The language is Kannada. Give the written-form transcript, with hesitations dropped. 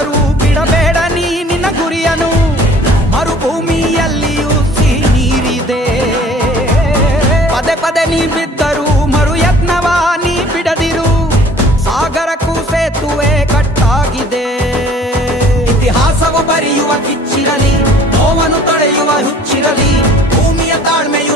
ಬಿದ್ದರೂ ಬಿಡಬೇಡ ನೀ ನಿನ್ನ ಗುರಿಯನು. ಮರುಭೂಮಿಯಲ್ಲಿಯೂ ಸಿಹಿ ನೀರಿದೆ. ಪದೇ ಪದೇ ನೀ ಬಿದ್ದರೂ ಮರು ಯತ್ನವ ನೀ ಬಿಡದಿರು. ಸಾಗರಕ್ಕೂ ಸೇತುವೆ ಕಟ್ಟಾಗಿದೆ. ಇತಿಹಾಸವು ಬರೆಯುವ ಕಿಚ್ಚಿರಲಿ, ನೋವನ್ನು ತಡೆಯುವ ಹುಚ್ಚಿರಲಿ, ಭೂಮಿಯ ತಾಳ್ಮೆಯು